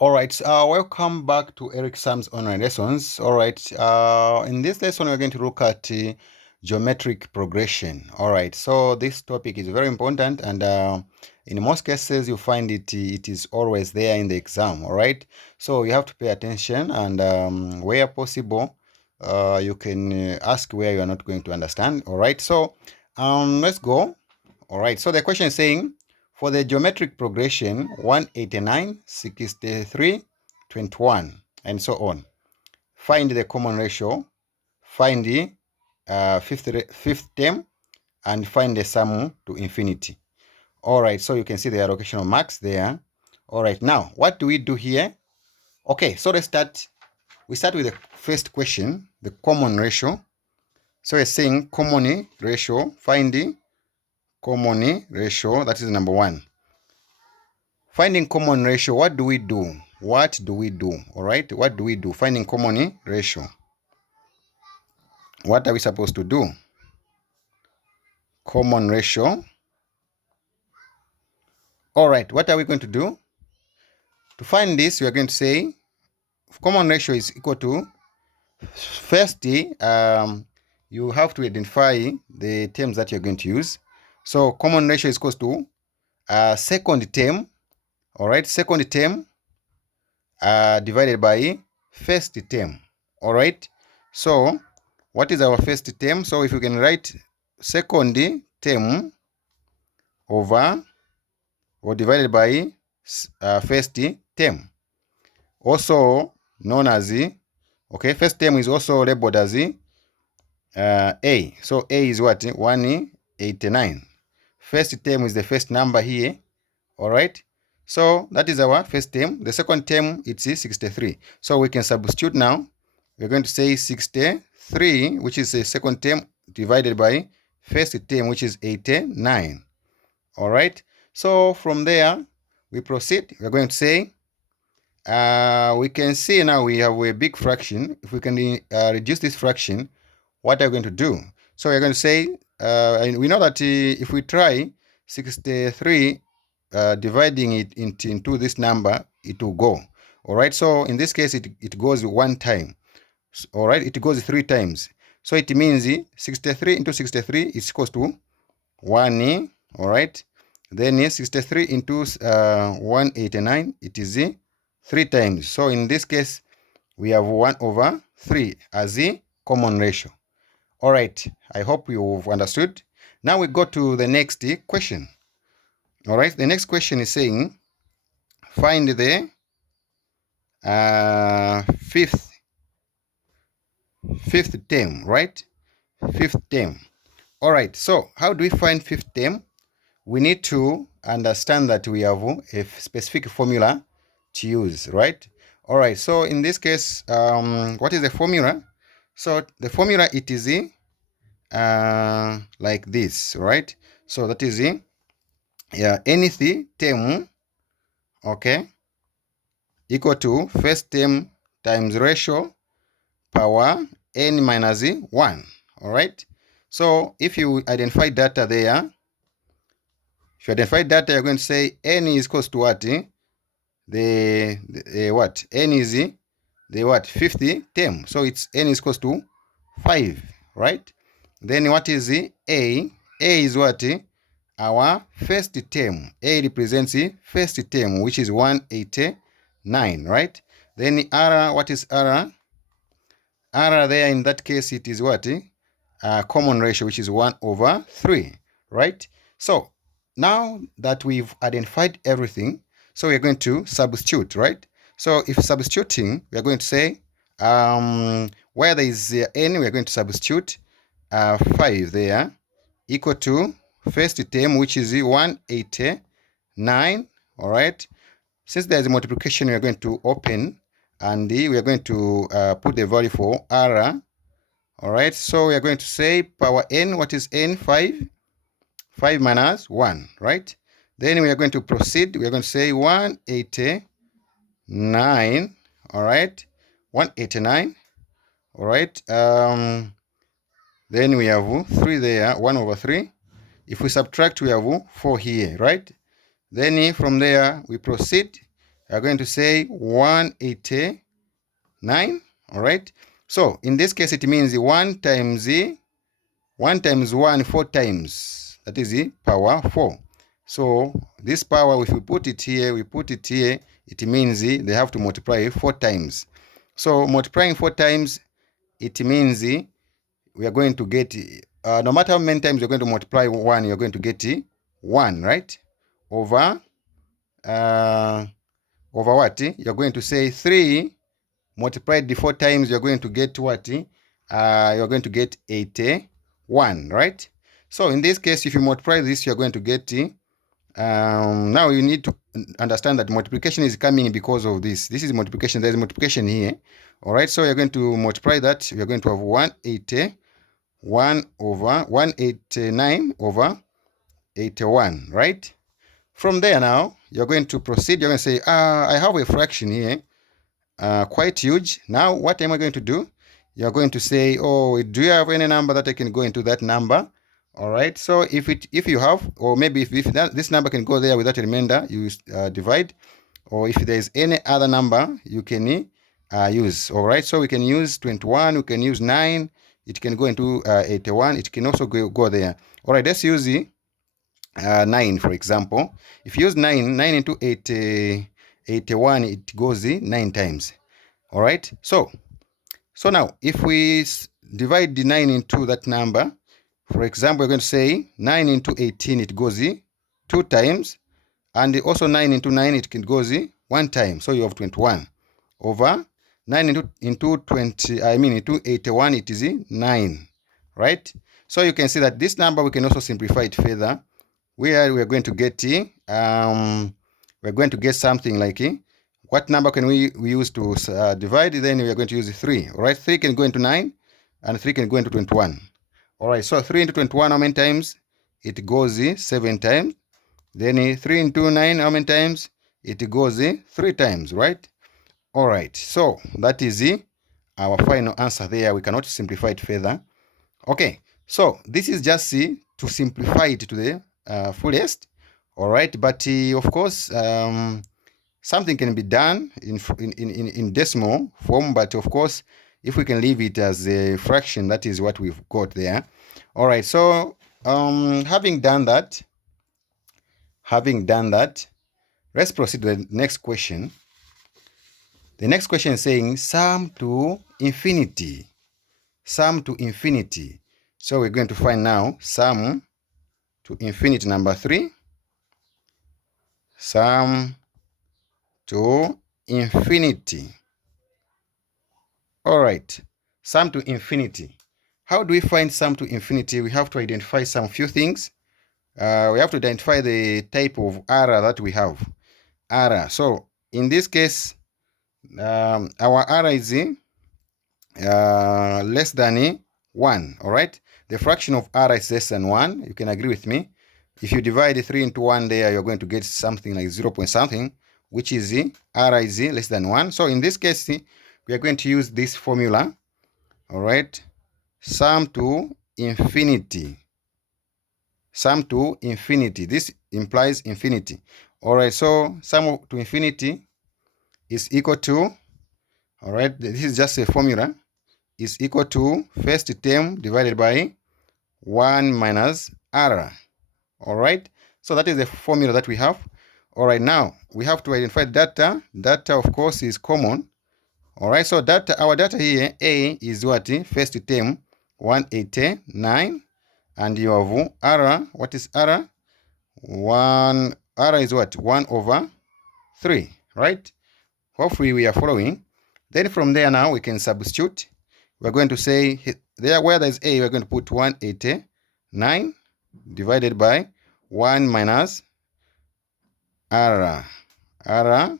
All right, welcome back to Ericksamon's online lessons. All right, in this lesson, we're going to look at geometric progression. All right, so this topic is very important, and in most cases, you find it is always there in the exam. All right, so you have to pay attention, and where possible, you can ask where you are not going to understand. All right, so let's go. All right, so the question is saying, for the geometric progression 189, 63, 21, and so on, find the common ratio, find the fifth term, and find the sum to infinity. All right, so you can see the allocation of marks there. All right, now what do we do here? Okay, so let's start. We start with the first question, the common ratio. So it's saying common ratio, find the common ratio, that is number one. Finding common ratio, what do we do? What do we do? All right, what do we do? Finding common ratio. What are we supposed to do? Common ratio. All right, what are we going to do? To find this, we are going to say common ratio is equal to, first, you have to identify the terms that you're going to use. So common ratio is equal to second term. All right, second term divided by first term. All right, so what is our first term? So if you can write second term over or divided by first term, also known as okay, first term is also labeled as A. So A is what? 189. First term is the first number here. All right, so that is our first term. The second term, it's 63. So we can substitute now. We're going to say 63, which is the second term, divided by first term, which is 89. All right, so from there, we proceed. We're going to say, we can see now we have a big fraction. If we can reduce this fraction, what are we going to do? So we're going to say, and we know that if we try 63, dividing it into this number, it will go. All right, so in this case, it goes one time. All right, it goes 3 times. So it means 63 into 63 is equal to 1. All right, then 63 into 189, it is 3 times. So in this case, we have 1/3 as the common ratio. All right, I hope you've understood. Now we go to the next question. All right, the next question is saying, find the fifth term, right? Fifth term. All right, so how do we find fifth term? We need to understand that we have a specific formula to use, right? All right, so in this case, what is the formula? So the formula, it is like this, right? So that is nth term, okay, equal to first term times ratio power n minus 1. All right, so if you identify data there, you're going to say n is equal to what? The what? N is the what? Fifth term. So it's n is equal to 5, right? Then what is A? A is what? Our first term. A represents the first term, which is 189, right? Then R, what is R? R there, in that case, it is what? Common ratio, which is 1/3, right? So now that we've identified everything, so we're going to substitute, right? So if substituting, we're going to say, where there is n, we're going to substitute 5 there, equal to first term, which is 189. All right, since there's a multiplication, we're going to open, and we are going to put the value for R. All right, so we are going to say power n. What is n? 5 minus 1, right? Then we are going to proceed. We are going to say 189. All right, 189. All right, then we have 3 there, 1/3. If we subtract, we have 4 here, right? Then from there, we proceed. we are going to say 189. All right. So in this case, it means 1 times 1 times 1 4 times. That is the power 4. So this power, if we put it here, it means they have to multiply 4 times. So multiplying 4 times, it means we are going to get, no matter how many times you're going to multiply 1, you're going to get 1, right? Over what? You're going to say 3 multiplied the 4 times, you're going to get what? You're going to get 81, right? So in this case, if you multiply this, you're going to get, now you need to understand that multiplication is coming because of this. This is multiplication. There's multiplication here. All right, so you're going to multiply that. You're going to have 181 over 189 over 81, right? From there now, you're going to proceed. You're going to say, I have a fraction here, quite huge. Now, what am I going to do? You're going to say, oh, do you have any number that I can go into that number? All right. So if you have, or maybe if this number can go there without a remainder, you divide. Or if there is any other number, you can use. All right. So we can use 21. We can use 9. It can go into 81. It can also go there. All right. Let's use the 9, for example. If you use 9 into 81, it goes 9 times. All right. So now if we divide the 9 into that number, for example, we're going to say 9 into 18, it goes 2 times. And also 9 into 9, it can go 1 time. So you have 21 over 9 into 20, into 81, it is 9, right? So you can see that this number, we can also simplify it further. Where we are going to get, we're going to get something like, what number can we use to divide? Then we are going to use 3, all right? 3 can go into 9, and 3 can go into 21. All right, so 3 into 21, how many times? It goes 7 times. Then 3 into 9, how many times? It goes 3 times, right? All right, so that is our final answer there. We cannot simplify it further. Okay, so this is just to simplify it to the fullest. All right, but of course, something can be done in decimal form, but of course, if we can leave it as a fraction, that is what we've got there. All right, so having done that, let's proceed to the next question. The next question is saying sum to infinity. Sum to infinity. So we're going to find now sum to infinity number 3. Sum to infinity. All right, sum to infinity. How do we find sum to infinity? We have to identify some few things. We have to identify the type of error that we have. Error. So in this case, our error is less than 1. All right. The fraction of error is less than 1. You can agree with me. If you divide 3 into 1 there, you're going to get something like 0 point something, which is error is less than 1. So in this case, we are going to use this formula. All right. Sum to infinity. Sum to infinity. This implies infinity. All right. So sum to infinity is equal to, all right, this is just a formula, is equal to first term divided by 1 minus r. All right. So that is the formula that we have. All right. Now we have to identify data. Data, of course, is common. All right. So data, our data here, A is what? First term, 189. And you have r. What is r? R is what? 1 over 3. Right? Hopefully we are following. Then from there now we can substitute. We're going to say there where there's A, we're going to put 189 divided by 1 minus r. R,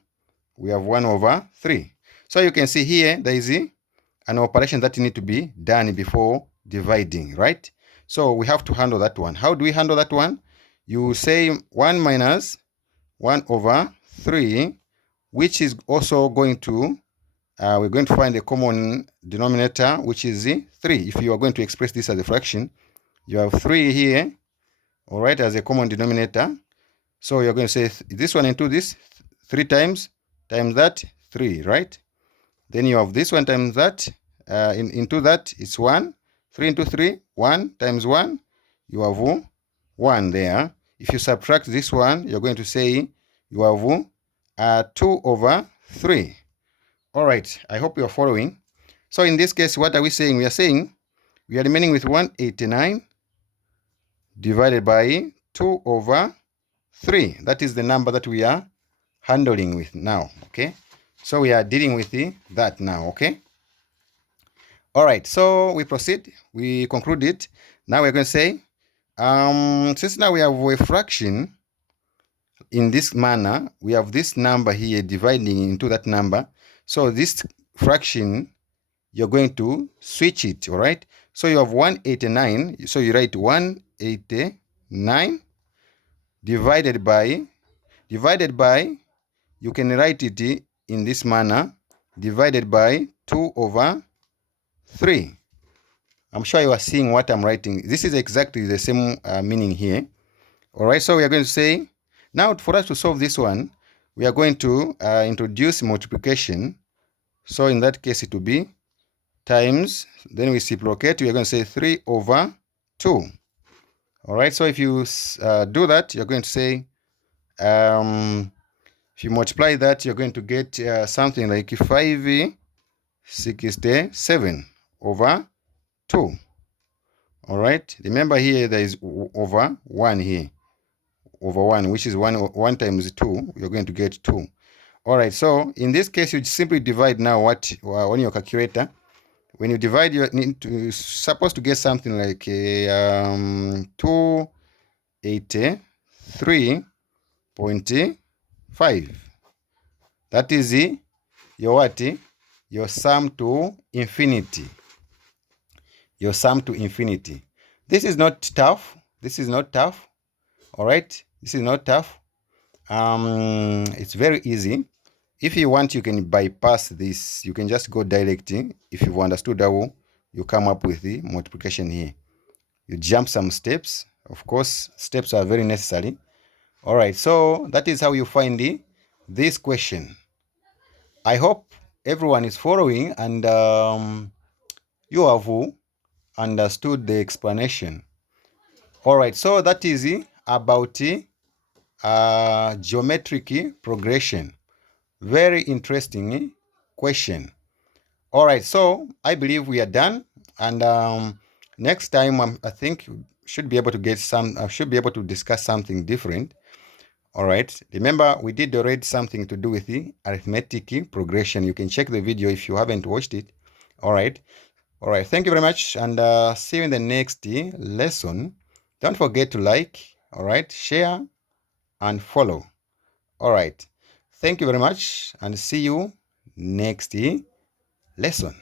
we have 1 over 3. So you can see here there is an operation that need to be done before dividing, right? So we have to handle that one. How do we handle that one? You say 1 minus 1 over 3, which is also going to, we're going to find a common denominator, which is 3. If you are going to express this as a fraction, you have 3 here, all right, as a common denominator. So you're going to say this one into this 3 times times that 3, right? Then you have this one times that, into that it's 1. 3 into 3, 1 times 1, you have 1 there. If you subtract this one, you're going to say you have 2 over 3. All right, I hope you're following. So in this case, what are we saying? We are saying we are remaining with 189 divided by 2 over 3. That is the number that we are handling with now, okay? So we are dealing with that now, okay? All right, so we proceed. We conclude it. Now we're going to say, since now we have a fraction in this manner, we have this number here dividing into that number. So this fraction, you're going to switch it, all right? So you have 189. So you write 189 divided by, you can write it in this manner, divided by 2 over 3. I'm sure you are seeing what I'm writing. This is exactly the same meaning here. All right, so we are going to say, now for us to solve this one, we are going to introduce multiplication. So in that case, it will be times, then we reciprocate, we are going to say 3 over 2. All right, so if you do that, you're going to say, if you multiply that, you're going to get something like 567 over 2. All right, remember here there is over 1 here, over 1, which is 1 times 2, you're going to get 2. All right, so in this case, you simply divide now what on your calculator. When you divide, you need to supposed to get something like 283.5. That is your what? Your sum to infinity. Your sum to infinity. This is not tough. This is not tough. All right, this is not tough. It's very easy. If you want, you can bypass this. You can just go directly. If you've understood how you come up with the multiplication here, you jump some steps. Of course, steps are very necessary. All right, so that is how you find this question. I hope everyone is following and you have understood the explanation. All right, so that is about geometric progression. Very interesting question. All right, so I believe we are done, and next time I think should be able to get some. I should be able to discuss something different. All right, remember we did already something to do with the arithmetic progression. You can check the video if you haven't watched it. All right, thank you very much, and see you in the next lesson. Don't forget to like, all right, share and follow. All right, thank you very much, and see you next lesson.